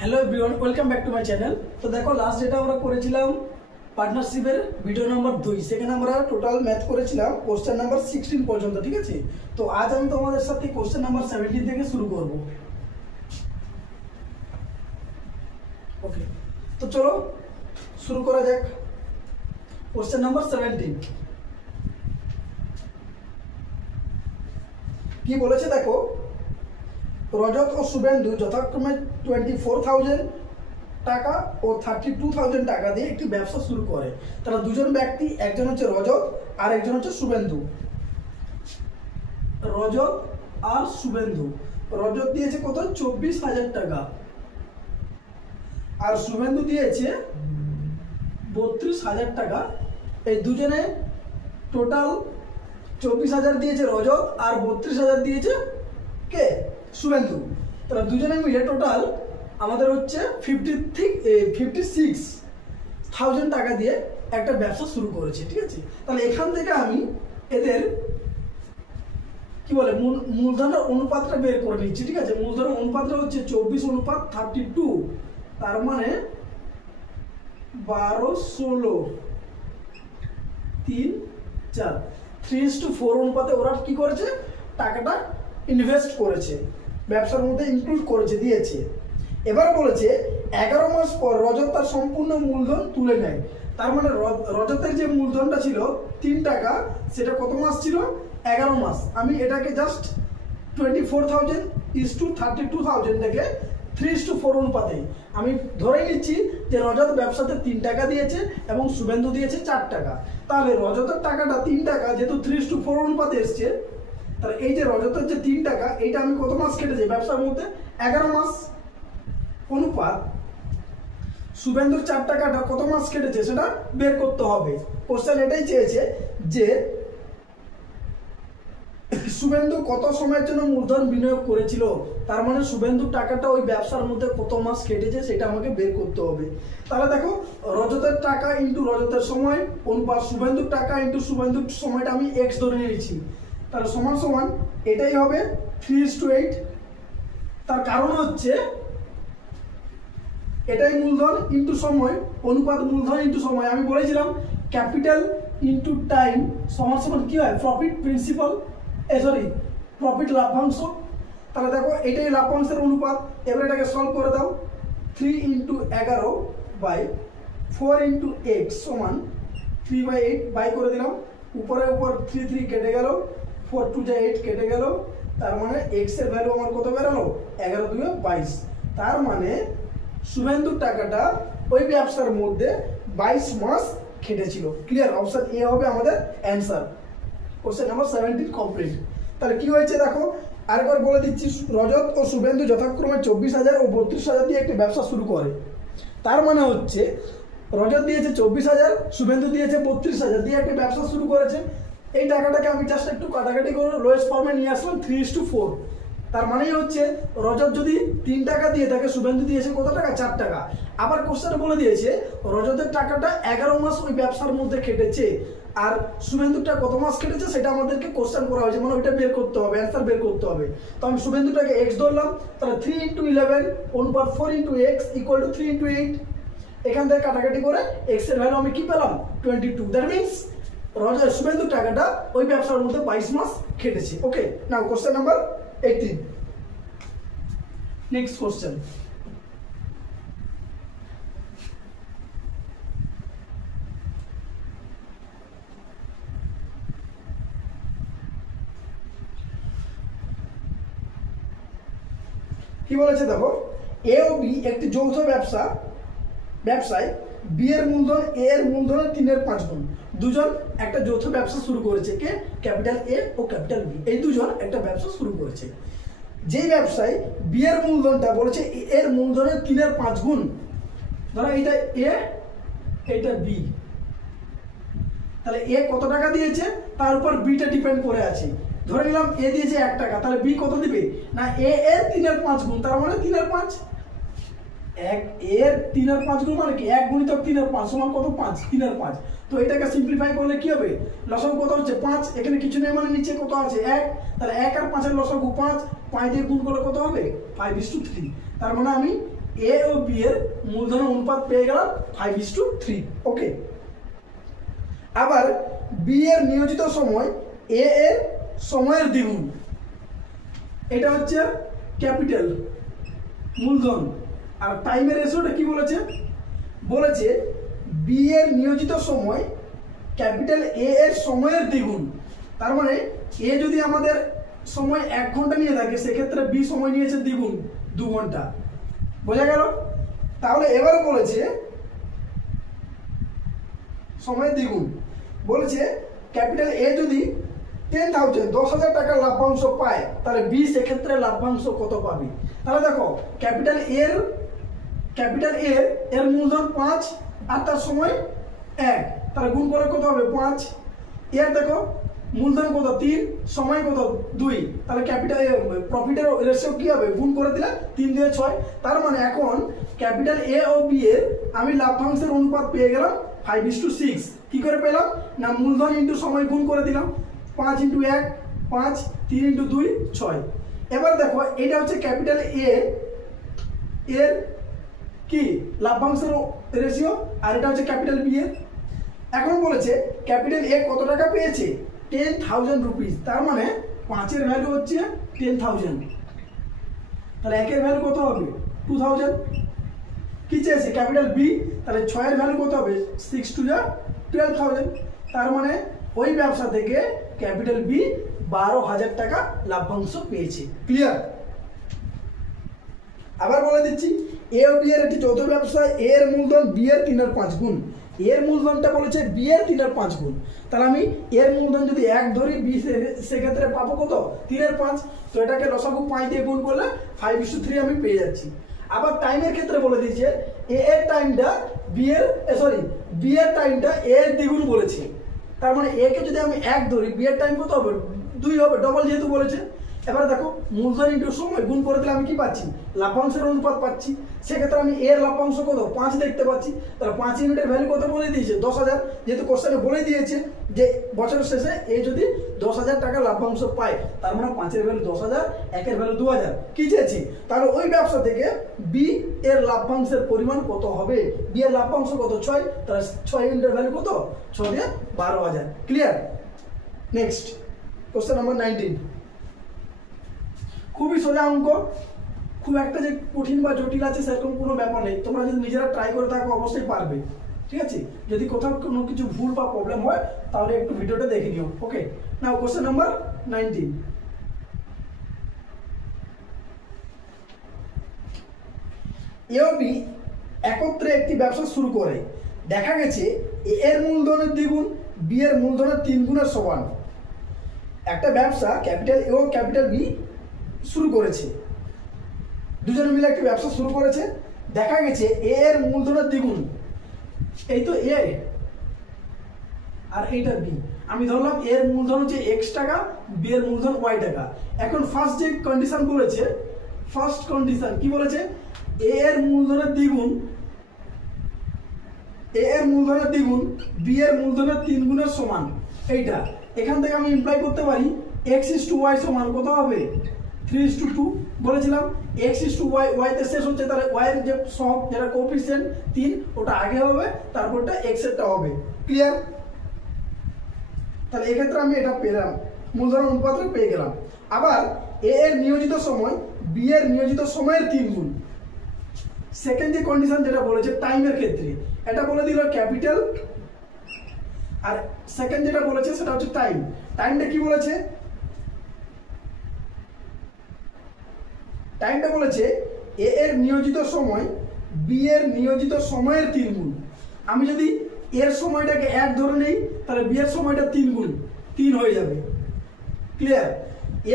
Hello everyone, welcome back to my channel. তো দেখো, last যেটা আমরা করেছিলাম পার্টনারশিপের ভিডিও নাম্বার 2, সেখানে আমরা টোটাল ম্যাথ করেছিলাম কোশ্চেন নাম্বার 16 পর্যন্ত, ঠিক আছে। তো আজ আমি তোমাদের সাথে কোশ্চেন নাম্বার 17 থেকে শুরু করব। ওকে, তো চলো শুরু করা যাক। কোশ্চেন নাম্বার 17 কি বলেছে দেখো, রজত ও শুভেন্দু যথাক্রমে 24,000 টাকা ও 32,000 টাকা দিয়ে একটি ব্যবসা শুরু করে। তারা দুজন ব্যক্তি, একজন হচ্ছে রজত আর একজন হচ্ছে শুভেন্দু। রজত আর শুভেন্দু, রজত দিয়েছে কত? 24,000 টাকা, আর শুভেন্দু দিয়েছে 32,000 টাকা। এই দুজনে টোটাল 24,000 দিয়েছে রজত আর 32,000 দিয়েছে কে? শুভেন্দু। তারা দুজনে মিলে টোটাল আমাদের হচ্ছে 56,000 টাকা দিয়ে একটা ব্যবসা শুরু করেছে, ঠিক আছে। তাহলে এখান থেকে আমি এদের কি বলে মূলধনের অনুপাতটা বের করে নিচ্ছি, ঠিক আছে। মূলধনের অনুপাতটা হচ্ছে 24:32, তার মানে 12, 16, 3, 4, 3:4 অনুপাতে ওরা কি করেছে? টাকাটা ইনভেস্ট করেছে, ব্যবসার মধ্যে ইনক্লুড করেছে, দিয়েছে। এবার বলেছে 11 মাস পর রজত তার সম্পূর্ণ মূলধন তুলে নেয়। তার মানে রজতের যে মূলধনটা ছিল 3 টাকা, সেটা কত মাস ছিল? 11 মাস। আমি এটাকে জাস্ট 24,000:32,000 থেকে 3:4 অনুপাতে আমি ধরে নিচ্ছি যে রজত ব্যবসাতে 3 টাকা দিয়েছে এবং শুভেন্দু দিয়েছে 4 টাকা। তাহলে রজতের টাকাটা 3 টাকা যেহেতু 3:4 অনুপাতে এসছে, তাহলে এই যে রজতের যে 3 টাকা, এইটা আমি কত মাস কেটেছি ব্যবসার মধ্যে? 11 মাস। অনুপাত শুভেন্দুর 4 টাকাটা কত মাস কেটেছে সেটা বের করতে হবে। কোশ্চেন এটাই চেয়েছে যে শুভেন্দু কত সময়ের জন্য মূলধন বিনিয়োগ করেছিল, তার মানে শুভেন্দুর টাকাটা ওই ব্যবসার মধ্যে কত মাস কেটেছে সেটা আমাকে বের করতে হবে। তাহলে দেখো, রজতের টাকা ইন্টু রজতের সময় অনুপাত শুভেন্দুর টাকা ইন্টু শুভেন্দুর সময়টা আমি x ধরে নিয়েছি, তাহলে সমান সমান এটাই হবে 3:8। তার কারণ হচ্ছে এটাই মূলধন ইন্টু সময় অনুপাত মূলধন ইন্টু সময়। আমি বলেছিলাম ক্যাপিটাল ইন্টু টাইম সমান সমান কি হয়? প্রফিট প্রিন্সিপাল, প্রফিট লাভ্যাংশ। তাহলে দেখো, এটাই লাভ্যাংশের অনুপাত। এবার এটাকে সলভ করে দাও। 3:11/4 × x = 3/8 বাই করে দিলাম। উপরে উপর 3 কেটে গেল, 4 2 যা 8 কেটে গেল। তার মানে x এর ভ্যালু আমার কত বেরালো? 11 2 22। তার মানে শুভেন্দুর টাকাটা ওই ব্যবসার মধ্যে 22 মাস খেটেছিল। ক্লিয়ার? অপশন এ হবে আমাদের অ্যান্সার। Question number 17 complete. তাহলে কি হয়েছে দেখো, আরেকবার বলে দিচ্ছি। রজত ও শুভেন্দু যথাক্রমে 24,000 ও 32,000 দিয়ে একটি ব্যবসা শুরু করে। তার মানে হচ্ছে রজত দিয়েছে 24,000, শুভেন্দু দিয়েছে 32,000 দিয়ে একটা ব্যবসা শুরু করেছে। এই টাকাটাকে আমি জাস্ট একটু কাটাকাটি করে লোয়েস্ট ফর্মে নিয়ে আসলাম 3:4। তার মানেই হচ্ছে রজত যদি 3 টাকা দিয়ে থাকে, শুভেন্দু দিয়েছে কত টাকা? 4 টাকা। আবার কোশ্চেনে বলে দিয়েছে রজতের টাকাটা 11 মাস ওই ব্যবসার মধ্যে খেটেছে, আর শুভেন্দুটা কত মাস কেটেছে সেটা আমাদেরকে কোশ্চেন করা হয়েছে, মানে ওইটা বের করতে হবে, অ্যান্সার বের করতে হবে। তো আমি শুভেন্দুটাকে x ধরলাম, তাহলে 3 × 11 অনুপাত 4 × x = 3 × 8। এখান থেকে কাটাকাটি করে x এর ভ্যালু আমি কি পেলাম? 22। দ্যাট মিনস শুভেন্দুর টাকাটা ওই ব্যবসার মধ্যে 22 মাস খেটেছে। ওকে, now question number 18। Next question. কি বলেছে দেখো, এ ও বি একটি যৌথ ব্যবসায় বি এর মূলধন এ এর মূলধনের 3/5 গুণ। দুজন একটা যৌথ ব্যবসা শুরু করেছে। কে? ক্যাপিটাল এ ও ক্যাপিটাল বি, এই দুজন একটা ব্যবসা শুরু করেছে। যেই ব্যবসায় বি এর মূলধনটা বলেছে এ এর মূলধনের 3/5 গুণ। ধরো এইটা এ, এইটা বি, তাহলে এ কত টাকা দিয়েছে তার উপর বিটা ডিপেন্ড করে আছে। ধরে নিলাম এ দিয়েছে 1 টাকা, তাহলে বি কত দিবে? না, এ এর 3/5 গুণ, তার মানে 3/5। এর 3/5 গুণ মানে কি? 1 × 3/5 সমান কত? 5, 3/5। তো এটাকে সিম্পলিফাই করলে কি হবে? লসাগু কত হচ্ছে? 5। এখানে কিছু নেই মানে নিচে কত আছে? 1। তাহলে 1 আর 5 এর লসাগু 5, 5 দিয়ে গুণ করলে কত হবে? 5:3। তার মানে আমি এ ও বি এর মূলধনের অনুপাত পেয়ে গেলাম 5:3। ওকে, আবার বি এর নিয়োজিত সময় এ এর সময়ের দ্বিগুণ, এটা হচ্ছে ক্যাপিটাল মূলধন। আর টাইমের রেশিওটা কি বলেছে, বলেছে বি এর নিয়োজিত সময় ক্যাপিটাল এ এর সময়ের দ্বিগুণ। তার মানে এ যদি আমাদের সময় 1 ঘন্টা নিয়ে থাকে, সেক্ষেত্রে বি সময় নিয়েছে দ্বিগুণ, 2 ঘন্টা। বোঝা গেল? তাহলে এবারে বলেছে সময়ের দ্বিগুণ, বলেছে ক্যাপিটাল এ যদি 10,000 টাকা লাভ্যাংশ পায়, তাহলে বি সেক্ষেত্রে লাভ্যাংশ কত পাবে? তাহলে দেখো ক্যাপিটাল এর মূলধন 5 আর তার সময় 1, তাহলে গুণ করে কত হবে 5। এর দেখো মূলধন কত 3, সময় কত 2, তাহলে ক্যাপিটাল প্রফিটের রেশিও কি হবে, গুণ করে দিলে 3 দিয়ে 6। তার মানে এখন ক্যাপিটাল এ ও বি এর আমি লাভ্যাংশের অনুপাত পেয়ে গেলাম 5:6। কি করে পেলাম না, মূলধন ইন্টু সময় গুণ করে দিলাম, 5 × 1 5, 3 × 2 6। এবার দেখো এটা হচ্ছে ক্যাপিটাল এ এর কি লাভ্যাংশের রেশিও, আর এটা হচ্ছে ক্যাপিটাল বি এর। এখন বলেছে ক্যাপিটাল এ কত টাকা পেয়েছে, 10,000 রুপিস। তার মানে 5 এর ভ্যালু হচ্ছে 10,000, তাহলে 1 এর ভ্যালু কত হবে 2,000। কি চেয়েছে ক্যাপিটাল বি, তাহলে 6 এর ভ্যালু কত হবে 6 × 2 = 12,000। তার মানে ওই ব্যবসা থেকে ক্যাপিটাল বি 12,000 টাকা লাভ্যাংশ পেয়েছে। ক্লিয়ার? আবার বলে দিচ্ছি, এ ও বি এর একটি যৌথ ব্যবসা, এর মূলধন বি এর 3/5 গুণ। এর মূলধনটা বলেছে বি এর 3/5 গুণ, তাহলে আমি এর মূলধন যদি 1 ধরি, বি সেক্ষেত্রে পাবো কত 3/5। তো এটাকে লসাগু 5 দিয়ে গুণ করলে 5:3 আমি পেয়ে যাচ্ছি। আবার টাইমের ক্ষেত্রে বলে দিয়েছে এ এর টাইমটা বি এর টাইমটা এ এর দ্বিগুণ বলেছে। তার মানে এ কে যদি আমি 1 ধরি, বি এর টাইম কত হবে 2 হবে, ডবল যেহেতু বলেছে। এবার দেখো মূলধন ইন্টু সময় গুণ করে দিলে আমি কি পাচ্ছি, লাভ্যাংশের অনুপাত পাচ্ছি। সেক্ষেত্রে আমি এর লাভ্যাংশ কত 5 দেখতে পাচ্ছি। তাহলে 5 ইউনিটের ভ্যালু কত বলে দিয়েছে 10,000, যেহেতু কোশ্চেনে বলে দিয়েছে যে বছরের শেষে এ যদি 10,000 টাকা লাভ্যাংশ পায়, তার মানে 5 এর ভ্যালু 10,000, 1 এর ভ্যালু 2,000। কি চেয়েছি, তাহলে ওই ব্যবসা থেকে বি এর লাভ্যাংশের পরিমাণ কত হবে, বি এর লাভ্যাংশ কত 6, তাহলে 6 ইউনিটের ভ্যালু কত 6 দিয়ে 12,000। ক্লিয়ার? Next question number 19। খুবই সোজা অঙ্ক, খুব একটা যে কঠিন বা জটিল আছে সেরকম কোনো ব্যাপার নেই। তোমরা যদি নিজেরা ট্রাই করে থাকো অবশ্যই পারবে। ঠিক আছে, যদি কোথাও কোনো কিছু ভুল বা প্রবলেম হয় তাহলে একটু ভিডিওটা দেখে নিও। ওকে, নাও কোশ্চেন নাম্বার 19। এ ও বি একত্রে একটি ব্যবসা শুরু করে। দেখা গেছে এ এর মূলধনের দ্বিগুণ বি এর মূলধনের 3 গুণের সমান। একটা ব্যবসা ক্যাপিটাল এ ও ক্যাপিটাল বি শুরু করেছে, দুজনে মিলে একটা ব্যবসা শুরু করেছে। দেখা গেছে এ এর মূলধনের দ্বিগুণ, এই তো এ আর এইটা বি। আমি ধরলাম এর মূলধন হচ্ছে x টাকা, বি এর মূলধন y টাকা। এখন ফার্স্ট যে কন্ডিশন বলেছে, ফার্স্ট কন্ডিশন কি বলেছে, এ এর মূলধনের দ্বিগুণ বি এর মূলধনের 3 গুণের সমান। এইটা এখান থেকে আমি ইমপ্লাই করতে পারি x/y সমান কত হবে 3:2 বলেছিলাম। x/y, y তে শেষ হচ্ছে, তাহলে y এর যে সহগ যেটা কোএফিসিয়েন্ট 3 ওটা আগে হবে, তারপরটা x এরটা হবে। ক্লিয়ার? তাহলে এক্ষেত্রে আমি এটা পেলাম, মূলধন অনুপাতটা পেয়ে গেলাম। আবার এ এর নিয়োজিত সময় বি এর নিয়োজিত সময়ের 3 গুণ। সেকেন্ড যে কন্ডিশন যেটা বলেছে টাইমের ক্ষেত্রে, এটা বলে দিল ক্যাপিটাল, আর সেকেন্ড যেটা বলেছে সেটা হচ্ছে টাইম। টাইমটা কি বলেছে, টাইমটা বলেছে এ এর নিয়োজিত সময় বি এর নিয়োজিত সময়ের 3 গুণ। আমি যদি এর সময়টাকে 1 ধরে নেই, তাহলে বি এর সময়টা 3 গুণ, 3 হয়ে যাবে। ক্লিয়ার?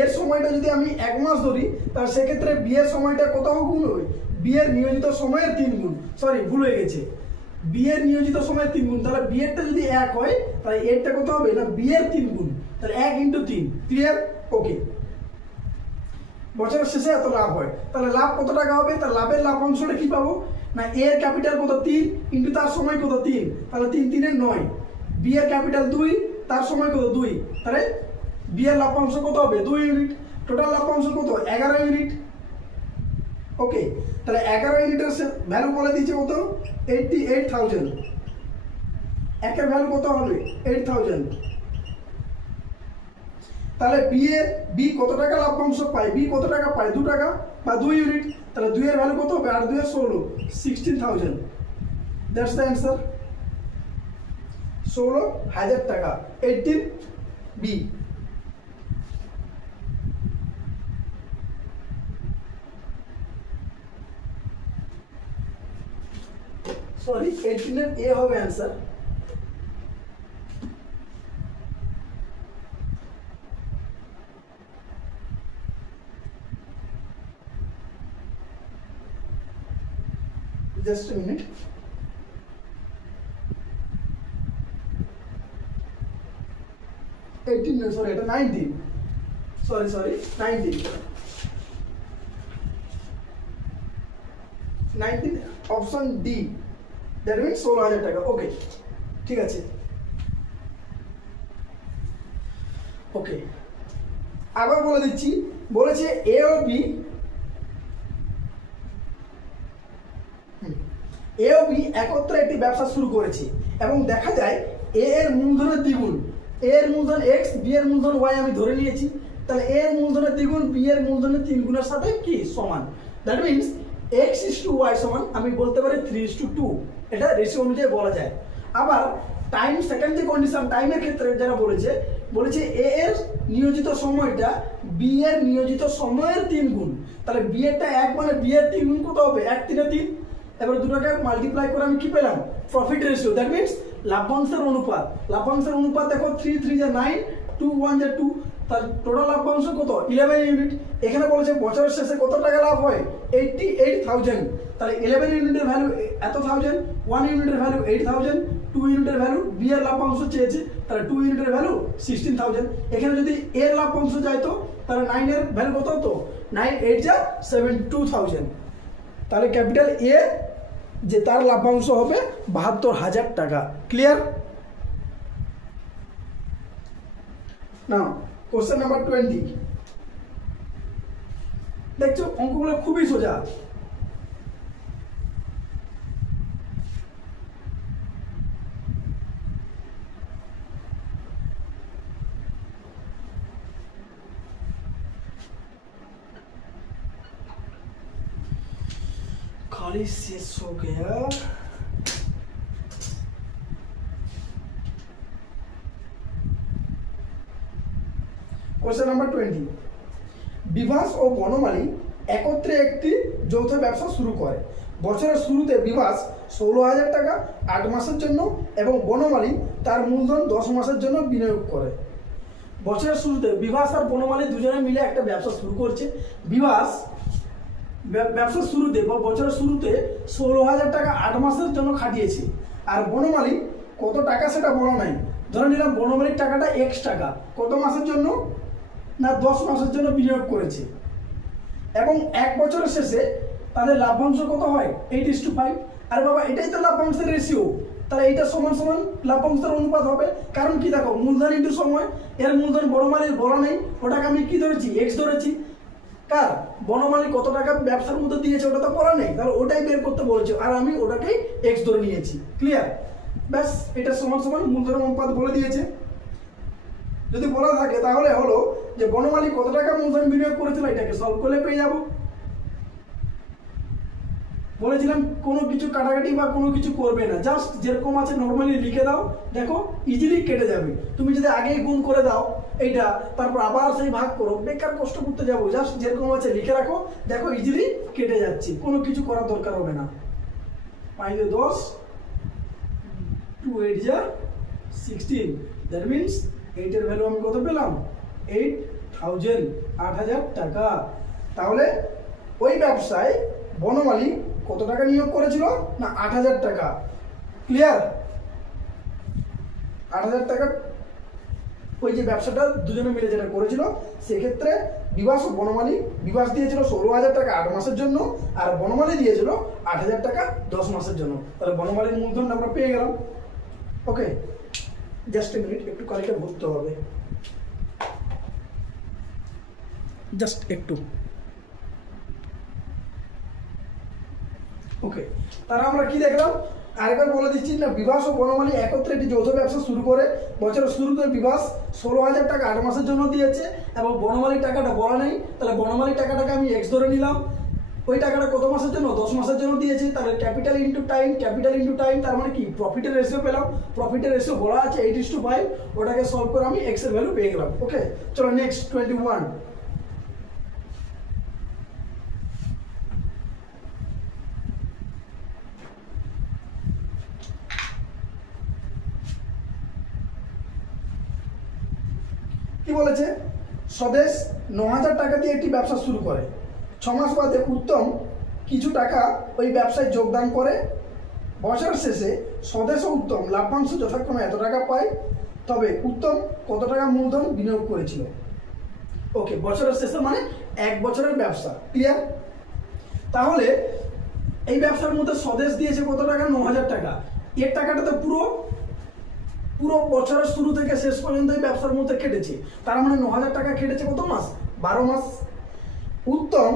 এর সময়টা যদি আমি 1 মাস ধরি, তাহলে সেক্ষেত্রে বি এর সময়টা কত গুণ হবে, বি এর নিয়োজিত সময়ের 3 গুণ। সরি, ভুল হয়ে গেছে, বি এর নিয়োজিত সময়ের 3 গুণ। তাহলে বি এরটা যদি 1 হয়, তাহলে এরটা কত হবে না বি এর 3 গুণ, তাহলে 1 × 3। ক্লিয়ার? ওকে, বছরের শেষে এত লাভ হয়, তাহলে লাভ কত টাকা হবে, তার লাভের লাভ্যাংশটা কি পাবো না, এর ক্যাপিটাল কত 3 ইন্টু তার সময় কত 3, তাহলে 3 × 3 = 9। বি এর ক্যাপিটাল 2, তার সময় কত 2, তাহলে বি এর লাভ্যাংশ কত হবে 2 ইউনিট। টোটাল লাভ্যাংশ কত 11 ইউনিট। ওকে, তাহলে 11 ইউনিটের ভ্যালু বলে দিয়েছে কত, 88,000। একের ভ্যালু কত হবে, 8,000। তাহলে বি কত টাকা লাভ্যাংশ পায়, বি কত টাকা পায়, 2 টাকা বা 2 ইউনিট। তাহলে 2 এর ভ্যালু কত হবে, 8 2 16, 16,000। দ্যাটস দ্য অ্যান্সার, 16,000 টাকা, 18 বি। সরি, 18 এর এ হবে answer. Just a minute. Sorry, এটা 19. Sorry, 19. 19 option D, that means 16,000 টাকা। ওকে, ঠিক আছে। ওকে, আবার বলে দিচ্ছি, বলেছে এ ও বি, এ ও বি একত্রে একটি ব্যবসা শুরু করেছে এবং দেখা যায় এ এর মূলধনের দ্বিগুণ, এ এর মূলধন এক্স, বি এর মূলধন ওয়াই আমি ধরে নিয়েছি। তাহলে এ এর মূলধনের দ্বিগুণ বি এর মূলধনের 3 গুণের সাথে কি সমান, দ্যাট মিনস x:y সমান আমি বলতে পারি 3:2। এটা রেশিও অনুযায়ী বলা যায়। আবার টাইম, সেকেন্ড যে কন্ডিশন টাইমের ক্ষেত্রে যারা বলেছে এ এর নিয়োজিত সময়টা বি এর নিয়োজিত সময়ের 3 গুণ। তাহলে বি এরটা 1 মানে বি এর 3 গুণ কত হবে, 1 3 3। এবার দুটোকে মাল্টিপ্লাই করে আমি কি পেলাম, প্রফিট রেশিও, দ্যাট মিনস লাভ্যাংশের অনুপাত। লাভ্যাংশের অনুপাত দেখো 3 3 যা 9, 2 1 যা 2, তার টোটাল লাভ্যাংশ কত, 11 ইউনিট। এখানে বলেছে বছরের শেষে কত টাকা লাভ হয়, 88,000। তাহলে 11 ইউনিটের ভ্যালু এত 1000, 1 ইউনিটের ভ্যালু 8,000, 2 ইউনিটের ভ্যালু বি এর লাভ্যাংশ চেয়েছে, তাহলে 2 ইউনিটের ভ্যালু 16,000। এখানে যদি এর লাভ্যাংশ চাইতো তাহলে 9 এর ভ্যালু কত হতো, 9 8 যা 72,000। তাহলে ক্যাপিটাল এ যে তার লাভ্যাংশ হবে 72,000 টাকা। ক্লিয়ার? Now question number 20। দেখছো অঙ্কগুলো খুবই সোজা। खाली शेष हो गया। Question number 20। বিভাস ও বনমালী একত্রে একটি যৌথ ব্যবসা শুরু করে। বছরের শুরুতে বিভাস 16,000 টাকা 8 মাসের জন্য এবং বনমালী তার মূলধন 10 মাসের জন্য বিনিয়োগ করে। বছরের শুরুতে বিভাস আর বনমালী দুজনে মিলে একটা ব্যবসা শুরু করছে। বিভাস ব্যবসার শুরুতে বা বছরের শুরুতে 16,000 টাকা 8 মাসের জন্য খাটিয়েছে, আর বনমালী কত টাকা সেটা বলা নাই। ধরে নিলাম বনমালীর টাকাটা x টাকা, কত মাসের জন্য না 10 মাসের জন্য বিনিয়োগ করেছে, এবং 1 বছরের শেষে তাদের লাভ্যাংশ কত হয় 8:5। আর বাবা এটাই তো লাভ্যাংশের রেশিও, তাহলে এইটা সমান সমান লাভ্যাংশের অনুপাত হবে। কারণ কি দেখো মূলধন ইন্টু সময়, এর মূলধন বনমালীর বলা নেই, ওটাকে আমি কি ধরেছি, x ধরেছি। কার, বনমালী কত টাকা ব্যবসার মধ্যে দিয়েছে ওটা তো বলা নেই, তাহলে ওটাই বের করতে বলেছে আর আমি ওটাকেই x ধরে নিয়েছি। ক্লিয়ার? ব্যাস, এটা সমান সমান মূলধনের অনুপাত বলে দিয়েছে। যদি বলা থাকে তাহলে হলো যে বনমালী কত টাকা মূলধন বিনিয়োগ করেছিল, এটাকে সলভ করলে পেয়ে যাব। বলেছিলাম কোনো কিছু কাটাকাটি বা কোনো কিছু করবে না, জাস্ট যেরকম আছে নর্মালি লিখে দাও, দেখো ইজিলি কেটে যাবে। তুমি যদি আগেই গুণ করে দাও এইটা, তারপর আবার সেই ভাগ করো, বেকার কষ্ট করতে যাবো। জাস্ট যেরকম আছে লিখে রাখো, দেখো ইজিলি কেটে যাচ্ছে, কোনো কিছু করার দরকার হবে না। 5 10, 2 8 যা 16, দ্যাট মিনস 8 এর ভ্যালু আমি কত পেলাম, 8,000, 8,000 টাকা। তাহলে ওই ব্যবসায় বনমালী কত টাকা নিয়োগ করেছিল না 8,000 টাকা। ক্লিয়ার? 8,000 টাকা ওই যে ব্যবসাটা দুজনে মিলে যেটা করেছিল, সেক্ষেত্রে বিভাস ও বনমালী, বিভাস দিয়েছিল 16,000 টাকা 8 মাসের জন্য, আর বনমালী দিয়েছিল 8,000 টাকা 10 মাসের জন্য। তাহলে বনমালীর মূলধন আমরা পেয়ে গেলাম। ওকে, জাস্ট এ মিনিট, একটু কালিটা ভরতে হবে, জাস্ট একটু। ওকে, তারা আমরা কি দেখলাম আরেকবার বলে দিচ্ছি না, বিভাস ও বনমালী একত্রে একটি যৌথ ব্যবসা শুরু করে। বছরের শুরুতে বিভাস 16,000 টাকা 8 মাসের জন্য দিয়েছে এবং বনমালীর টাকাটা বলা নেই, তাহলে বনমালীর টাকাটাকে আমি এক্স ধরে নিলাম। ওই টাকাটা কত মাসের জন্য? 10 মাসের জন্য দিয়েছে। তাহলে ক্যাপিটাল ইন্টু টাইম, তার মানে কি প্রফিটের রেশিও পেলাম। প্রফিটের রেশিও বলা আছে 8:5, ওটাকে সলভ করে আমি এক্স এর ভ্যালু পেয়ে গেলাম। ওকে, চলো নেক্সট 21। কি বলেছে? স্বদেশ 9,000 টাকা দিয়ে একটি ব্যবসা শুরু করে। 6 মাস বাদে উত্তম কিছু টাকা ওই ব্যবসায় যোগদান করে। বছরের শেষে স্বদেশ ও উত্তম লাভ্যাংশ যথাক্রমে এত টাকা পায়। তবে উত্তম কত টাকা মূলধন বিনিয়োগ করেছিল? ওকে, বছরের শেষে মানে 1 বছরের ব্যবসা। ক্লিয়ার? তাহলে এই ব্যবসার মধ্যে স্বদেশ দিয়েছে কত টাকা? 9,000 টাকা। এর টাকাটা তো পুরো বছরের শুরু থেকে শেষ পর্যন্ত এই ব্যবসার মধ্যে কেটেছে। তার মানে 9,000 টাকা কেটেছে কত মাস? 12 মাস। উত্তম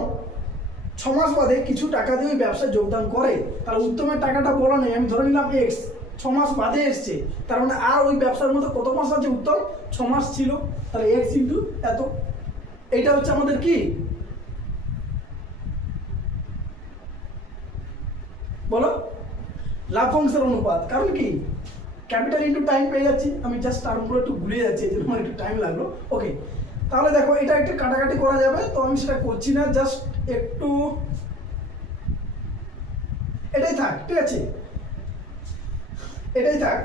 6 মাস বাদে কিছু টাকা দিয়ে ওই ব্যবসায় যোগদান করে। তাহলে উত্তমের টাকাটা বলা নেই, আমি ধরে নিলাম এক্স। 6 মাস বাদে এসছে, তার মানে আর ওই ব্যবসার মধ্যে কত মাস আছে? উত্তম 6 মাস ছিল, তাহলে এক্স ইন্টু এত। এইটা হচ্ছে আমাদের কি বলো? লাভ্যাংশের অনুপাত। কারণ কি ক্যাপিটাল ইন্টু টাইম পেয়ে যাচ্ছি। আমি জাস্ট টার্মগুলো একটু ভুলে যাচ্ছি, এই জন্য আমার একটু টাইম লাগলো। ওকে, তাহলে দেখো এটা একটু কাটাকাটি করা যাবে, তো আমি সেটা করছি না, জাস্ট একটু এটাই থাক। ঠিক আছে, এটাই থাক।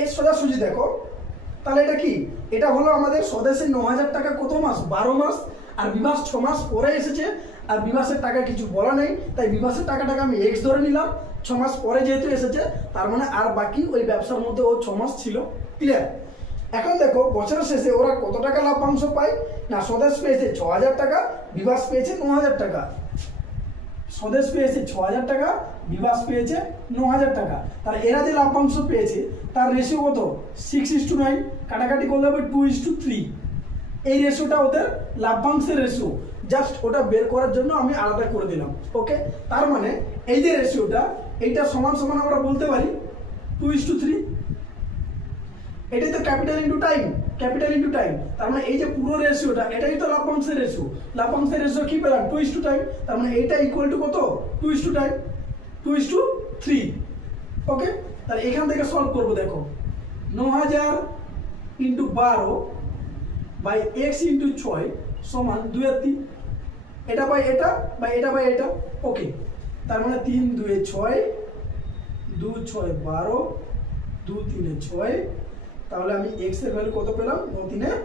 এর সোজাসুজি দেখো, তাহলে এটা কি? এটা হলো আমাদের স্বদেশের 9,000 টাকা কত মাস? 12 মাস। আর বিভাস 6 মাস পরে এসেছে, আর বিভাসের টাকা কিছু বলা নেই, তাই বিভাসের টাকাটাকে আমি এক্স ধরে নিলাম। 6 মাস পরে যেহেতু এসেছে, তার মানে আর বাকি ওই ব্যবসার মধ্যে ও 6 মাস ছিল। ক্লিয়ার? এখন দেখো বছরের শেষে ওরা কত টাকা লাভ্যাংশ পায়? না, স্বদেশ পেয়েছে 6,000 টাকা, বিভাস পেয়েছে 9,000 টাকা। স্বদেশ পেয়েছে 6,000 টাকা, বিভাস পেয়েছে 9,000 টাকা। তাহলে এরা যে লাভ্যাংশ পেয়েছে তার রেশিও কত? 6:9। কাটাকাটি করলে হবে 2:3। এই রেশিওটা ওদের লাভ্যাংশের রেশিও। জাস্ট ওটা বের করার জন্য আমি আলাদা করে দিলাম। ওকে, তার মানে এই যে রেশিওটা, এইটা সমান সমান আমরা বলতে পারি 2:3। এটাই তো ক্যাপিটাল ইন্টু টাইম। তার মানে এই যে পুরো রেশিওটা, এটাই তো লাভ্যাংশের রেশিও। লাভ্যাংশের রেশিও কি পেলাম? 2:টাইম। তার মানে এইটা ইকুয়াল টু কত? 2:টাইম, 2:3। ওকে, তাহলে এখান থেকে সলভ করবো। দেখো 9,000 ইন্টু 12 বাই এক্স ইন্টু 6 সমান 2 আর 3। এটা বাই এটা বাই এটা বাই এটা। ওকে, তার মানে 3 2 6, 2 6 12, 2 3 6। তাহলে আমি এক্স এর ভ্যালু কত পেলাম? 9 3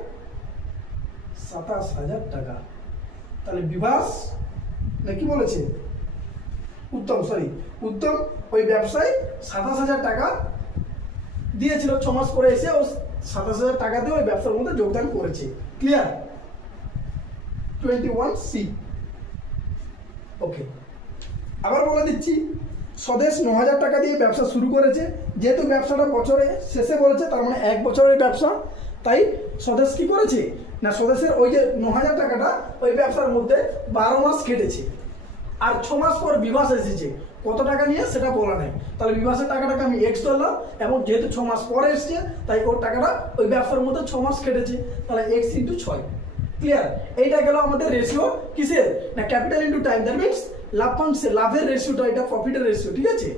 27,000 টাকা। তাহলে বিভাস না কি বলেছে? উত্তম ওই ব্যবসায় 27,000 টাকা দিয়েছিল। 6 মাস পরে এসে ও 27,000 টাকা দিয়ে ওই ব্যবসার মধ্যে যোগদান করেছে। ক্লিয়ার? 21C। ওকে, আবার বলে দিচ্ছি, স্বদেশ 9,000 টাকা দিয়ে ব্যবসা শুরু করেছে। যেহেতু ব্যবসাটা বছরে শেষে বলেছে, তার মানে 1 বছরের ব্যবসা, তাই স্বদেশ কি করেছে? না, স্বদেশের ওই যে 9,000 টাকাটা ওই ব্যবসার মধ্যে 12 মাস কেটেছে। আর 6 মাস পর বিভাস এসেছে, কত টাকা নিয়ে সেটা বলা নেই। তাহলে বিভাসের টাকাটাকে আমি এক্স ধরলাম, এবং যেহেতু 6 মাস পরে এসছে, তাই ওর টাকাটা ওই ব্যবসার মধ্যে 6 মাস কেটেছে। তাহলে এক্স ইন্টু 6। ক্লিয়ার? এইটা গেল আমাদের রেশিও কিসের? না, capital into time. That means লাভ্যাংশে লাভের রেশিওটা, এটা প্রফিটের রেশিও। ঠিক আছে,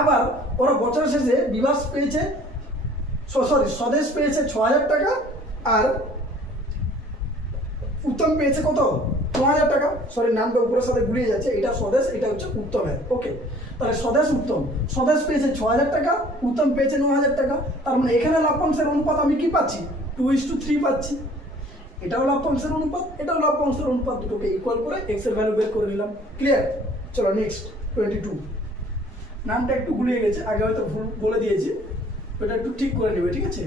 আবার ওরা বছরের শেষে বিভাস পেয়েছে, স্বদেশ পেয়েছে 6,000 টাকা, আর উত্তম পেয়েছে কত? 9,000 টাকা। নামটা উপরের সাথে গুলিয়ে যাচ্ছে, এটা স্বদেশ, এটা হচ্ছে উত্তমের। ওকে, তাহলে স্বদেশ পেয়েছে 6,000 টাকা, উত্তম পেয়েছে 9,000 টাকা। তার মানে এখানে লাভ্যাংশের অনুপাত আমি কি পাচ্ছি? 2:3 পাচ্ছি। এটাও লাভ্যাংশের অনুপাত, এটাও লাভ্যাংশের অনুপাত, দুটোকে ইকুয়াল করে এক্স এর ভ্যালু বের করে নিলাম। ক্লিয়ার? চলো নেক্সট 22। নামটা একটু গুলিয়ে গেছে, আগে হয়তো ভুল বলে দিয়েছি, ওটা একটু ঠিক করে নেবে। ঠিক আছে,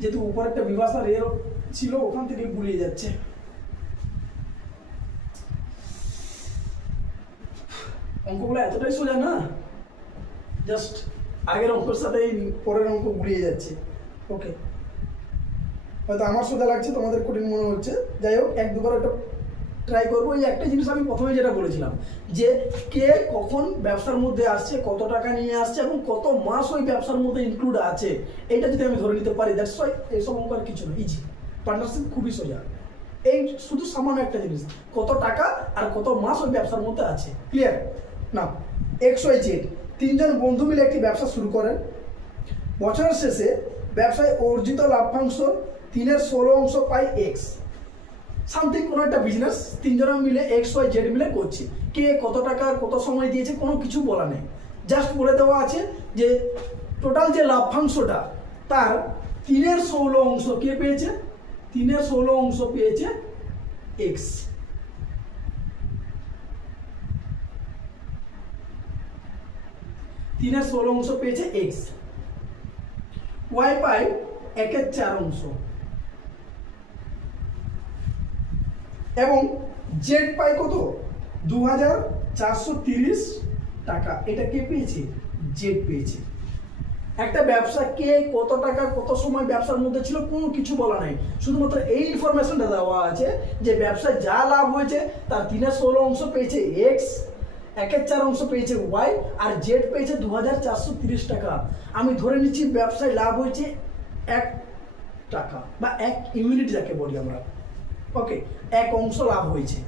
যেহেতু উপর একটা বিভাস আর এর ছিল, ওখান থেকে গুলিয়ে যাচ্ছে। অঙ্কগুলো এতটাই সোজা না, জাস্ট আগের অঙ্কের সাথে পরের অঙ্ক গুলিয়ে যাচ্ছে। ওকে, হয়তো আমার সোজা লাগছে, তোমাদের কঠিন মনে হচ্ছে। যাই হোক, 1-2 বার একটা ট্রাই করবো। এই একটা জিনিস আমি প্রথমে যেটা বলেছিলাম যে কে কখন ব্যবসার মধ্যে আসছে, কত টাকা নিয়ে আসছে এবং কত মাস ওই ব্যবসার মধ্যে ইনক্লুড আছে, এটা যদি আমি ধরে নিতে পারি, দ্যাটস ওয়াই এইসব অঙ্ক আর কিছু না, ইজি। পার্টনারশিপ খুবই সোজা, এই শুধু সামান্য একটা জিনিস, কত টাকা আর কত মাস ওই ব্যবসার মধ্যে আছে। ক্লিয়ার না? XYZ তিনজন বন্ধু মিলে একটি ব্যবসা শুরু করেন। বছরের শেষে ব্যবসায় অর্জিত লাভ্যাংশ 3/16 পাই X। সামথিং কোনো একটা বিজনেস তিনজনে মিলে XYZ মিলে করছে। কে কত টাকা কত সময় দিয়েছে কোনো কিছু বলা নেই, জাস্ট বলে দেওয়া আছে যে টোটাল যে লাভ্যাংশটা তার 3/16 কে পেয়েছে, 3/16 পেয়েছে X। তিনের 16 পেয়েছে X। Y পায় 1/4 এবং Z পায় কত, 2430 টাকা। এটা কে পেয়েছে? Z পেয়েছে। একটা ব্যবসা কে কত টাকা কত সময় ব্যবসার মধ্যে ছিল কোনো কিছু বলা নাই, শুধুমাত্র এই ইনফরমেশনটা দেওয়া আছে যে ব্যবসায় যা লাভ হয়েছে তার 3/16 পেয়েছে X, 1/4 পেয়েছে Y আর Z পেয়েছে 2430 টাকা। আমি ধরে নিচ্ছি ব্যবসায় লাভ হয়েছে 1 টাকা বা 1 ইউনিট যাকে বলি আমরা, ওকে, 1 অংশ লাভ হয়েছে,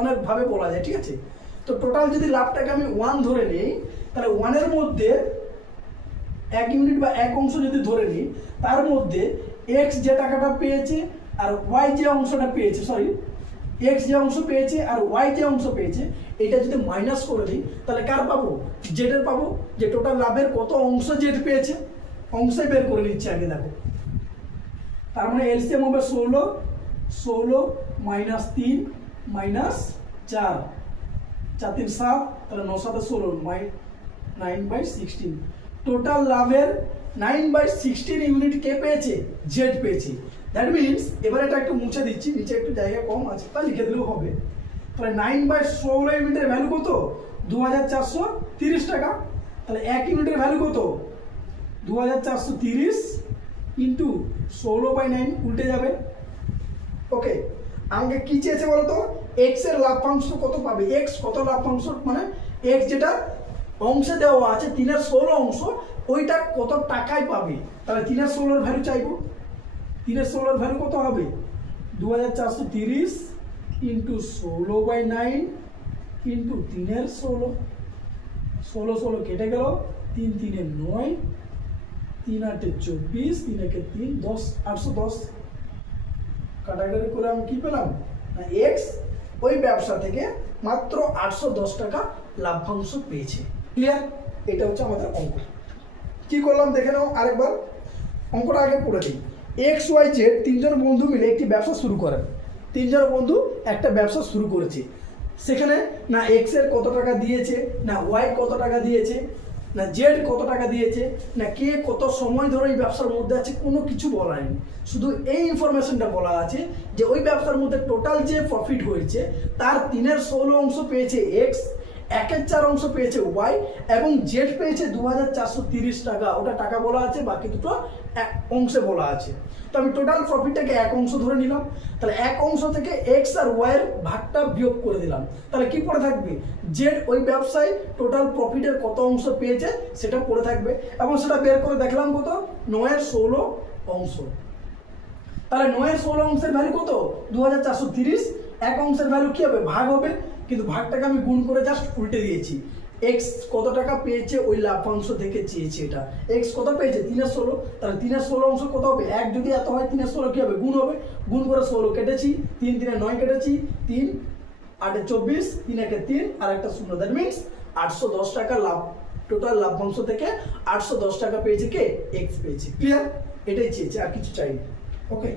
অনেকভাবে বলা যায়, ঠিক আছে। তো টোটাল যদি লাভটাকে আমি 1 ধরে নিই, তাহলে 1-এর মধ্যে 1 ইউনিট বা 1 অংশ যদি ধরে নিই, তার মধ্যে X যে টাকাটা পেয়েছে আর Y যে অংশটা পেয়েছে, সরি X যে অংশ পেয়েছে আর Y যে অংশ পেয়েছে, এটা যদি মাইনাস করে দিই তাহলে কার পাবো? Z এর পাবো। যে টোটাল লাভের কত অংশ Z পেয়েছে, অংশে বের করে নিচ্ছে আগে, দেখো। তার মানে এলসিএম হবে 16 মাইনাস 3 মাইনাস 4, 4 3 7, তাহলে 9 7 16, 9/16। টোটাল লাভের 9/16 ইউনিট কে পেয়েছে? Z পেয়েছে। দ্যাট মিনস, এবার এটা একটু মুছে দিচ্ছি, নিচে একটু জায়গা কম আছে, তা লিখে দিলেও হবে। তাহলে 9/16 ইউনিটের ভ্যালু কত? 2430 টাকা। তাহলে 1 ইউনিটের ভ্যালু কত? 2430 ইন্টু 16/9, উল্টে যাবে। ওকে, আমাকে কি চেয়েছে বলতো? X এর লাভ্যাংশ কত পাবে, X কত লাভ্যাংশ, মানে X যেটা অংশে দেওয়া আছে 3/16, ওইটা কত টাকায় পাবে। তাহলে 3/16 ভ্যালু চাইবো। 3/16 ভ্যালু কত হবে? 2430 ইন্টু 16/9 ইন্টু 3/16, 16 কেটে গেল, 3 3 9, 3 8 24, 3 1 3, 10, 810 কাটাকাটি করে আমি কি পেলাম না, X ওই ব্যবসা থেকে মাত্র 810 টাকা লাভ্যাংশ পেয়েছে। ক্লিয়ার? এটা হচ্ছে আমাদের অঙ্ক। কি করলাম দেখে নাও আরেকবার, অঙ্কটা আগে পড়ে দিই। XYZ তিনজন বন্ধু মিলে একটি ব্যবসা শুরু করেন। তিনজন বন্ধু একটা ব্যবসা শুরু করেছে, সেখানে না X এর কত টাকা দিয়েছে, না Y কত টাকা দিয়েছে, না Z কত টাকা দিয়েছে, না কে কত সময় ধরে এই ব্যবসার মধ্যে আছে, কোনো কিছু বলা নেই। শুধু এই ইনফরমেশনটা বলা আছে যে ওই ব্যবসার মধ্যে টোটাল যে প্রফিট হয়েছে তার 3/16 পেয়েছে X, 1/4 পেয়েছে Y এবং Z পেয়েছে 2430 টাকা। ওটা টাকা বলা আছে, বাকি দুটো অংশে বলা আছে। তো আমি টোটাল প্রফিটটাকে 1 অংশ ধরে নিলাম। তাহলে 1 অংশ থেকে X আর Y এর ভাগটা বিয়োগ করে দিলাম। তাহলে কি পড়ে থাকবে? Z ওই ব্যবসায় টোটাল প্রফিটের কত অংশ পেয়েছে সেটা পড়ে থাকবে, এবং সেটা বের করে দেখলাম কত, 9/16। তাহলে 9/16 ভ্যালু কত? 2430। 1 অংশের ভ্যালু কি হবে? ভাগ হবে, কিন্তু ভাগটাকে আমি গুণ করে জাস্ট উল্টে দিয়েছি। X কত টাকা পেয়েছে ওই লাভ্যাংশ থেকে চেয়েছে এটা। X কত পেয়েছে? 3/16। তাহলে 3/16 কত হবে? 1 যদি এত হয় 3/16 কি হবে? গুণ হবে, গুণ করে 16 কেটেছি, 3 3 9 কেটেছি, 3 8 24, 3 1 3 আর একটা 0। দ্যাট মিনস 810 টাকা লাভ, টোটাল লাভ্যাংশ থেকে 810 টাকা পেয়েছে কে? X পেয়েছে। ক্লিয়ার? এটাই চেয়েছে, আর কিছু চাইনি। Okay,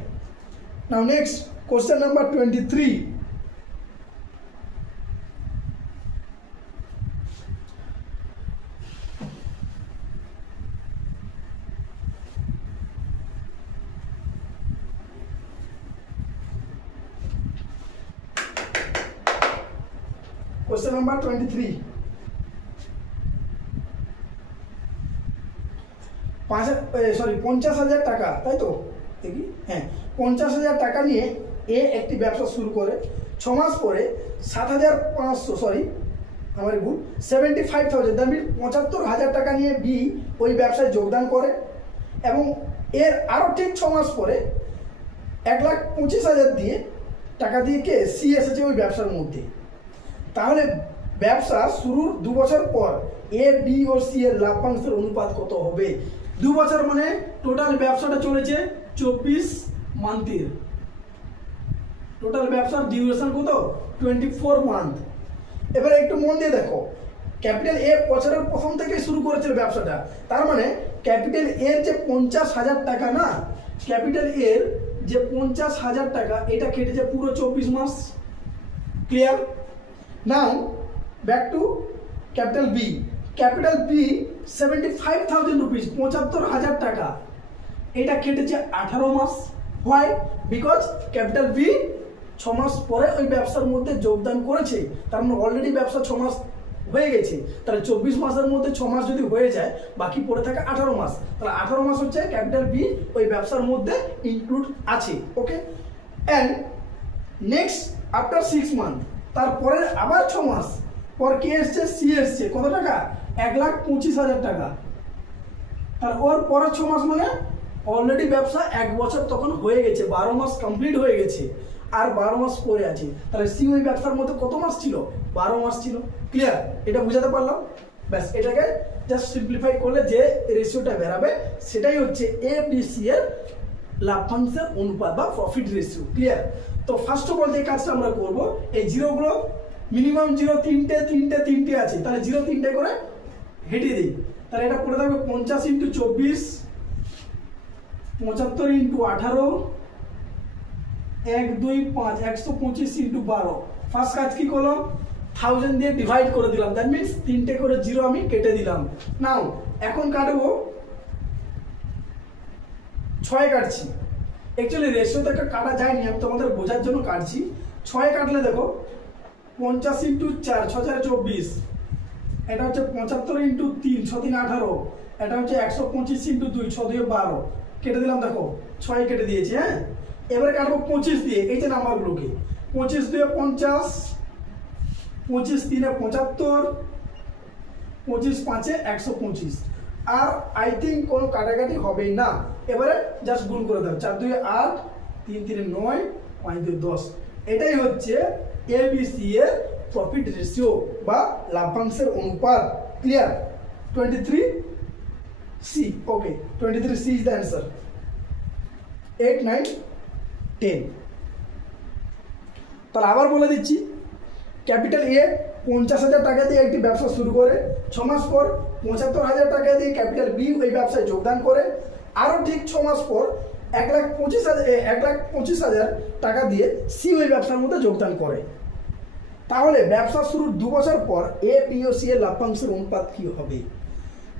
now next question number 23। Question number 23। 50,000 টাকা, তাই তো? দেখি, হ্যাঁ, 50,000 টাকা নিয়ে এ একটি ব্যবসা শুরু করে। 6 মাস পরে 7,500 সরি আমার ভুল 75,000 দ্যাট মিন 75,000 টাকা নিয়ে বি ওই ব্যবসায় যোগদান করে এবং এর আরও ঠিক 6 মাস পরে 1,25,000 দিয়ে টাকা দিয়ে কে সি এসেছে ওই ব্যবসার মধ্যে। তাহলে ব্যবসা শুরুর 2 বছর পর এ বি ও সি এর লাভ্যাংশের অনুপাত কত হবে? 2 বছর মানে টোটাল ব্যবসাটা চলেছে 24 মান্থের, টোটাল ব্যবসার ডিউরেশন কত? 24 মান্থ। এবারে একটু মন দিয়ে দেখো, ক্যাপিটাল এ বছরের প্রথম থেকে শুরু করেছিল ব্যবসাটা, তার মানে ক্যাপিটাল এর যে 50,000 টাকা না, ক্যাপিটাল এর যে 50,000 টাকা এটা কেটেছে পুরো 24 মাস। Clear? Now back to capital B. Capital B 75,000 rupees 75,000 টাকা এটা কেটেছে 18 মাস। হোয়াই? বিকজ ক্যাপিটাল বি 6 মাস পরে ওই ব্যবসার মধ্যে যোগদান করেছে, তার মানে অলরেডি ব্যবসা 6 মাস হয়ে গেছে। তাহলে 24 মাসের মধ্যে 6 মাস যদি হয়ে যায়, বাকি পড়ে থাকে 18 মাস। তাহলে 18 মাস হচ্ছে ক্যাপিটাল বি ওই ব্যবসার মধ্যে ইনক্লুড আছে। ওকে, অ্যান্ড নেক্সট আফটার 6 মান্থ, তারপরে আবার 6 মাস পর কে এসছে? সি এসছে। কত টাকা? 1,25,000 টাকা। আর ওর পরের 6 মাস মানে অলরেডি ব্যবসা 1 বছর তখন হয়ে গেছে, 12 মাস কমপ্লিট হয়ে গেছে, আর 12 মাস পরে আছে। তাহলে সি ওই ব্যবসার মধ্যে কত মাস ছিল? 12 মাস ছিল। ক্লিয়ার? এটা বুঝাতে পারলাম? ব্যাস, এটাকে জাস্ট সিম্পলিফাই করলে যে রেশিওটা বেরাবে সেটাই হচ্ছে এ বি সি এর লাভ্যাংশের অনুপাত বা প্রফিট রেশিও। ক্লিয়ার? তো ফার্স্ট অফ অল যে কাজটা আমরা করবো, এই জিরোগুলো মিনিমাম জিরো তিনটে আছে, তাহলে জিরো 3টে করে হেঁটে দিই। তাহলে এটা পড়ে থাকবে 50 × 24, 75 × 18, 1, 2, 5, 125 × 12। ফার্স্ট কাজ কি করলাম? 1000 দিয়ে ডিভাইড করে দিলাম, দ্যাট মিনস 3টে করে জিরো আমি কেটে দিলাম। নাও এখন কাটবো 6 কাটছি। অ্যাকচুয়ালি রেশিও তো একটা কাটা যায়নি, আমি তোমাদের বোঝার জন্য কাটছি। 6 কাটলে দেখো 50 × 4, 6 × 24, এটা হচ্ছে 75 × 3, 6 × 3 18, এটা হচ্ছে 125 × 2, 6 × 2 12। কেটে দিলাম, দেখো 6 কেটে দিয়েছি। হ্যাঁ, এবারে কাটবো 25 দিয়ে, এই যে নাম্বারগুলোকে। 25 2 50, 25 3 75, 25 5 125। আর আই থিঙ্ক কোনো কাটাকাটি হবেই না। এবারে জাস্ট গুণ করে দাও, 4 2 8, 3 3 9, 5 2 10। এটাই হচ্ছে এবিসি এর প্রফিট রেশিও বা লাভ্যাংশের অনুপাত। Clear? 23C। Okay, 23C is the answer. 8 9 10। তাহলে আবার বলে দিচ্ছি, ক্যাপিটাল এ 50,000 টাকা দিয়ে একটি ব্যবসা শুরু করে, 6 মাস পর 75,000 টাকা দিয়ে ক্যাপিটাল বি ওই ব্যবসায় যোগদান করে, আরও ঠিক 6 মাস পর 1,25,000 টাকা দিয়ে সি ওই ব্যবসার মধ্যে যোগদান করে। তাহলে ব্যবসা শুরুর 2 বছর পর এ বি ও সি এর লাভ্যাংশের অনুপাত কি হবে?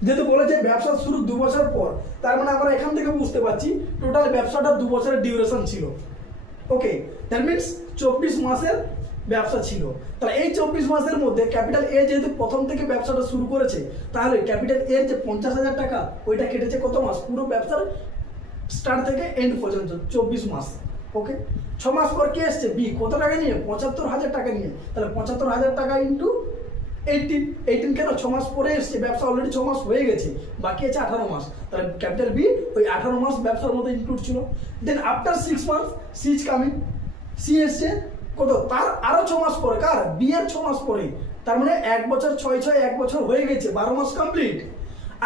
যেহেতু বলেছে ব্যবসা শুরুর 2 বছর পর, তার মানে আমরা এখান থেকে বুঝতে পারছি টোটাল ব্যবসাটা 2 বছরের ডিউরেশন ছিল। ওকে, দ্যাট মিনস 24 মাসের ব্যবসা ছিল। তাহলে এই 24 মাসের মধ্যে ক্যাপিটাল এ যেহেতু প্রথম থেকে ব্যবসাটা শুরু করেছে, তাহলে ক্যাপিটাল এর যে 50,000 টাকা ওইটা কেটেছে কত মাস? পুরো ব্যবসার স্টার্ট থেকে এন্ড পর্যন্ত 24 মাস। ওকে, 6 মাস পর কে এসছে? বি। কত টাকা নিয়ে? 75,000 টাকা নিয়ে। তাহলে 75,000 টাকা ইন্টু 18 কেন? 6 মাস পরে এসছে, ব্যবসা অলরেডি 6 মাস হয়ে গেছে, বাকি আছে 18 মাস। তাহলে ক্যাপিটাল বি ওই 18 মাস ব্যবসার মধ্যে ইনক্লুড ছিল। Then after 6 months C is coming. C এসছে কত? তার আরো 6 মাস পরে। কার? বি এর 6 মাস পরে। তার মানে 1 বছর 6 6 1 বছর হয়ে গেছে, 12 মাস কমপ্লিট,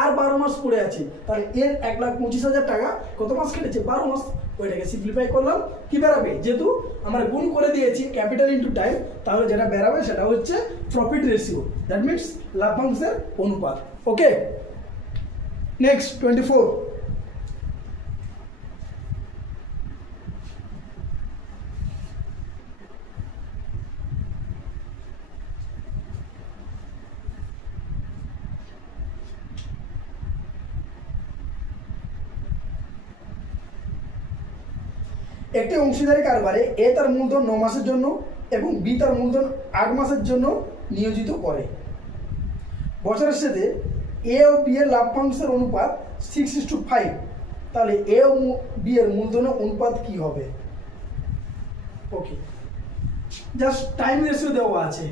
আর 12 মাস পড়ে আছে। তাহলে এর 1,25,000 টাকা কত মাস কেটেছে? 12 মাস। ওইটাকে সিম্পলিফাই করলাম, কি বেরাবে? যেহেতু আমরা গুণ করে দিয়েছি ক্যাপিটাল ইন্টু টাইম, তাহলে যেটা বেরাবে সেটা হচ্ছে প্রফিট রেশিও, দ্যাট মিনস লাভ্যাংশের অনুপাত। ওকে, নেক্সট 24। একটি অংশীদারি কারবারে এ তার মূলধন 9 মাসের জন্য এবং বি তার মূলধন 8 মাসের জন্য নিয়োজিত করে। বছরের শেষে এ ও বি এর লাভ্যাংশের অনুপাত 6:5। তাহলে এ ও বি এর মূলধনের অনুপাত কি হবে? ওকে, জাস্ট টাইম রেশিও দেওয়া আছে।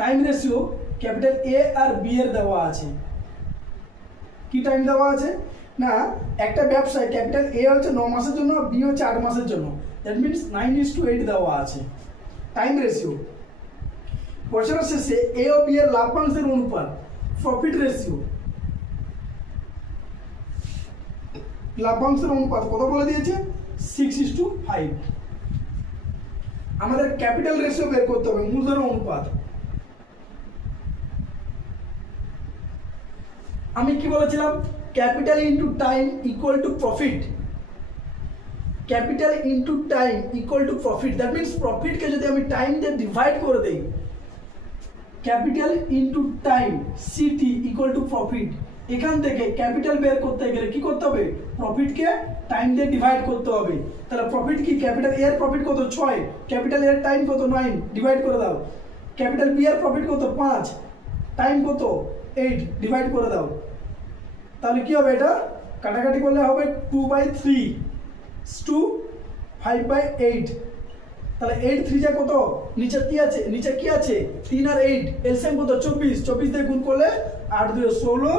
টাইম রেশিও ক্যাপিটাল এ আর বি এর দেওয়া আছে। কি টাইম দেওয়া আছে না, একটা ব্যবসায় ক্যাপিটাল এ হচ্ছে 9 মাসের জন্য, বি হচ্ছে 8 মাসের জন্য, দ্যাট মিনস 9:8 দেওয়া আছে টাইম রেশিও। বছরের শেষে এ ও বি এর লাভ্যাংশের অনুপাত, প্রফিট রেশিও, লাভ্যাংশের অনুপাত কত বলে দিয়েছে 6:5। আমাদের ক্যাপিটাল রেশিও বের করতে হবে, মূলধন অনুপাত। আমি কি বলেছিলাম, capital into time equal to profit. Capital into time equal to profit, that means প্রফিটকে যদি আমি টাইম দিয়ে ডিভাইড করে দেই, capital into time C T equal to profit. এখান থেকে ক্যাপিটাল বের করতে গেলে কি করতে হবে, প্রফিটকে টাইম দিয়ে ডিভাইড করতে হবে। তাহলে প্রফিট কি, ক্যাপিটাল এর প্রফিট কত 6, ক্যাপিটাল এর টাইম কত 9, ডিভাইড করে দাও। ক্যাপিটাল বি এর প্রফিট কত 5, টাইম কত 8, ডিভাইড করে দাও। তাহলে কি হবে, এটা কাটাকাটি করলে হবে 2/3 টু 5/8। তাহলে 8 3 যা কত, নিচে কি আছে, নিচে কি আছে 3 আর 8, এলসিএম কত 24 দিয়ে গুণ করলে 8 2 16,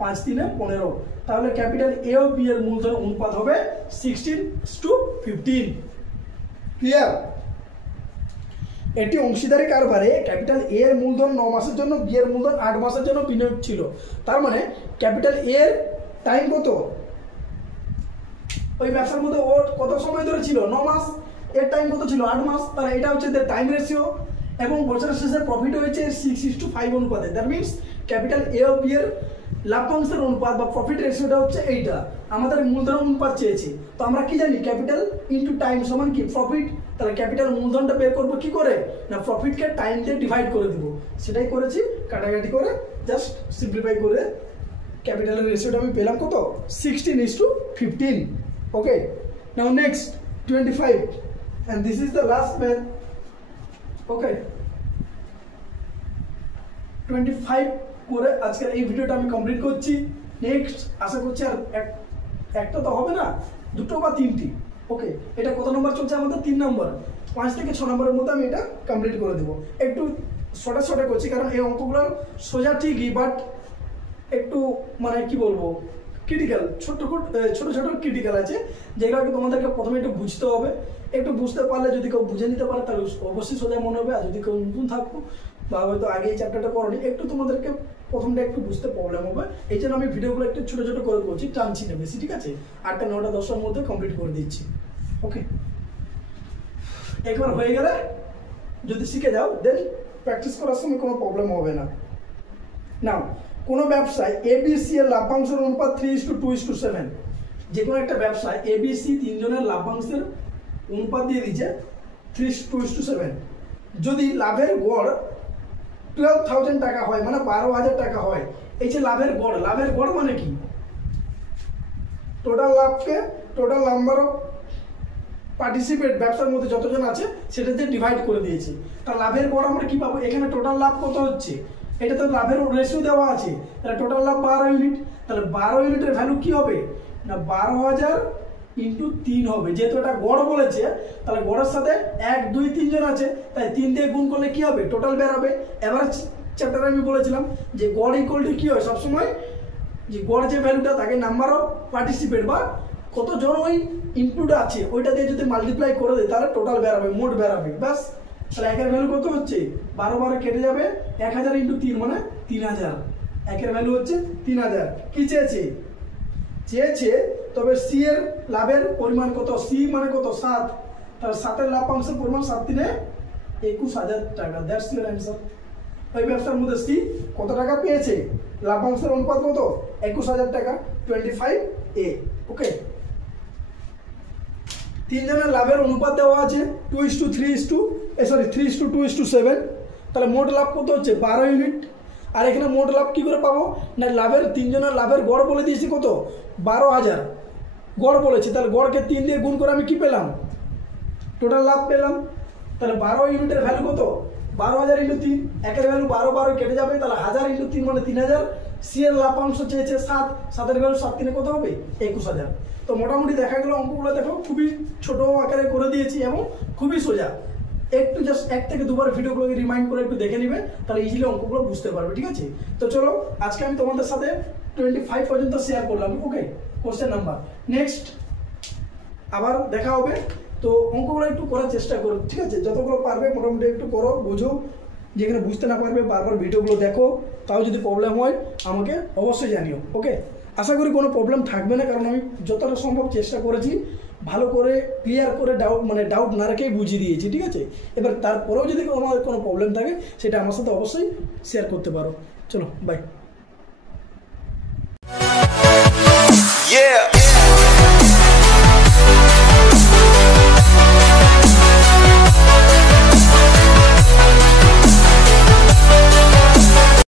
5 3 15। তাহলে ক্যাপিটাল এ ও বি এর মূলধন অনুপাত হবে 16:15। ক্লিয়ার? এটি অংশীদারি কারবারে ক্যাপিটাল এ এর মূলধন 9 মাসের জন্য, বি এর মূলধন 8 মাসের জন্য বিনিয়োগ ছিল। তার মানে ক্যাপিটাল এ এর টাইম কত, ওই ব্যবসার মধ্যে ও কত সময় ধরে ছিল 9 মাস, এর টাইম কত ছিল 8 মাস। তাহলে এটা হচ্ছে টাইম রেশিও, এবং বছরের শেষে প্রফিট হয়েছে 6:5 অনুপাতে। দ্যাট মিনস ক্যাপিটাল এ ও বি এর লাভ্যাংশের অনুপাত বা প্রফিট রেশিওটা হচ্ছে এইটা। আমাদের মূলধন অনুপাত চেয়েছে, তো আমরা কি জানি ক্যাপিটাল ইনটু টাইম সমান কি প্রফিট। তাহলে ক্যাপিটাল মূলধনটা বের করবো কি করে না, প্রফিটকে টাইম দিয়ে ডিভাইড করে দিব। সেটাই করেছি, কাটাকাটি করে জাস্ট সিম্পলিফাই করে ক্যাপিটালের রেশিওটা আমি পেলাম কত 16:15। ওকে, now next 25, and this is the last math. Okay, 25 করে আজকের এই ভিডিওটা আমি কমপ্লিট করছি। নেক্সট আশা করছি আর একটা তো হবে না, দুটো বা তিনটি। ওকে, এটা কত নম্বর চলছে আমাদের 3 নম্বর, 5 থেকে 6 নম্বরের মধ্যে আমি এটা কমপ্লিট করে দেবো। একটু শর্টে করছি কারণ এই অঙ্কগুলো সোজা ঠিকই, বাট একটু মানে কি বলবো ক্রিটিক্যাল, ছোট ক্রিটিক্যাল আছে, যেগুলোকে তোমাদেরকে প্রথমে একটু বুঝতে হবে। একটু বুঝতে পারলে যদি কেউ বুঝে নিতে পারে তাহলে অবশ্যই সোজা মনে হবে। আর যদি কেউ নতুন থাকো বা হয়তো আগে এই চ্যাপ্টারটা করনি, একটু তোমাদেরকে প্রথমটা একটু বুঝতে প্রবলেম হবে। এই জন্য আমি ভিডিওগুলো একটু ছোট করে করছি, টানছি না বেশি, ঠিক আছে? 8টা 9টা 10টার মধ্যে কমপ্লিট করে দিচ্ছি। ওকে, একবার হয়ে গেলে যদি শিখে যাও দেন প্র্যাকটিস করার সময় কোনো প্রবলেম হবে না। নাও, কোনো ব্যবসায় এবিসি এর লাভ্যাংশের অনুপাত 3:2:7। যে কোনো একটা ব্যবসায় এবিসি 3 জনের লাভ্যাংশের অনুপাত দিয়ে দিচ্ছে 3:2:7। যদি লাভের গড় 12,000 টাকা হয়, মানে 12,000 টাকা হয়, এই যে লাভের গড় মানে কি, টোটাল লাভকে টোটাল নাম্বার অফ পার্টিসিপেট ব্যবসার মধ্যে যতজন আছে সেটা দিয়ে ডিভাইড করে দিয়েছে। তার লাভের গড় আমরা কি পাবো, এখানে টোটাল লাভ কত হচ্ছে, এটা তো লাভের রেশিও দেওয়া আছে। তাহলে টোটাল লাভ 12 ইউনিট। তাহলে 12 ইউনিটের ভ্যালু কি হবে না 12,000 ইন্টু 3 হবে। যেহেতু এটা গড় বলেছে, তাহলে গড়ের সাথে 1 2 3 জন আছে, তাই 3 দিয়ে গুণ করলে কি হবে, টোটাল বের হবে। এবার চ্যাপ্টারে আমি বলেছিলাম যে গড় ইকুয়াল টু কি হয় সবসময়, যে গড় যে ভ্যালুটা তাকে নাম্বার অফ পার্টিসিপেট বা কতজন ওই ইনক্লুড আছে ওইটা দিয়ে যদি মাল্টিপ্লাই করে দেয় তাহলে টোটাল বেরাবে, মোট বেরাবে। ব্যাস, তাহলে একের ভ্যালু কত হচ্ছে 12 কেটে যাবে, 1000 ইন্টু 3 মানে 3000। একের ভ্যালু হচ্ছে 3000। কি চেয়েছে, তবে সি এর লাভের পরিমাণ কত, সি মানে কত 7, তাহলে 7 এর লাভ্যাংশের পরিমাণ 7 3 21,000 টাকা। That's your answer. ওই ব্যবসার মধ্যে সি কত টাকা পেয়েছে, লাভ্যাংশের অনুপাত কত 21,000 টাকা, 25A। ওকে, 3 জনের লাভের অনুপাত দেওয়া আছে 3:2:7। তাহলে মোট লাভ কত হচ্ছে 12 ইউনিট। আর এখানে মোট লাভ কি করে পাবো না, লাভের 3 জনের লাভের গড় বলে দিয়েছি কত 12,000 গড় বলেছে। তাহলে গড়কে 3 দিয়ে গুণ করে আমি কি পেলাম, টোটাল লাভ পেলাম। তাহলে 12 ইউনিটের ভ্যালু কত 12,000 ইন্টু 3, একের ভ্যালু 12 কেটে যাবে, তাহলে 1000 ইন্টু 3 মানে 3000, সি এর লভ্যাংশ চেয়েছে 7, 7 ভ্যালু 7 3 কত হবে 21,000। তো মোটামুটি দেখা গেল অঙ্কগুলো দেখো খুবই ছোট আকারে করে দিয়েছি এবং খুবই সোজা। একটু জাস্ট 1 থেকে 2 বার ভিডিওগুলোকে রিমাইন্ড করে একটু দেখে নিবে, তাহলে ইজিলি অঙ্কগুলো বুঝতে পারবে। ঠিক আছে, তো চলো আজকে আমি তোমাদের সাথে 25 পর্যন্ত শেয়ার করলাম। ওকে, কোশ্চেন নাম্বার নেক্সট আবার দেখা হবে। তো অঙ্কগুলো একটু করার চেষ্টা করো, ঠিক আছে, যতগুলো পারবে মোটামুটি একটু করো, বোঝো। যেখানে বুঝতে না পারবে বারবার ভিডিওগুলো দেখো, তাও যদি প্রবলেম হয় আমাকে অবশ্যই জানিও। ওকে, আশা করি কোনো প্রবলেম থাকবে না, কারণ আমি যতটা সম্ভব চেষ্টা করেছি ভালো করে ক্লিয়ার করে ডাউট না রেখেই বুঝিয়ে দিয়েছি। ঠিক আছে, এবার তারপরেও যদি তোমাদের কোনো প্রবলেম থাকে সেটা আমার সাথে অবশ্যই শেয়ার করতে পারো। চলো বাই।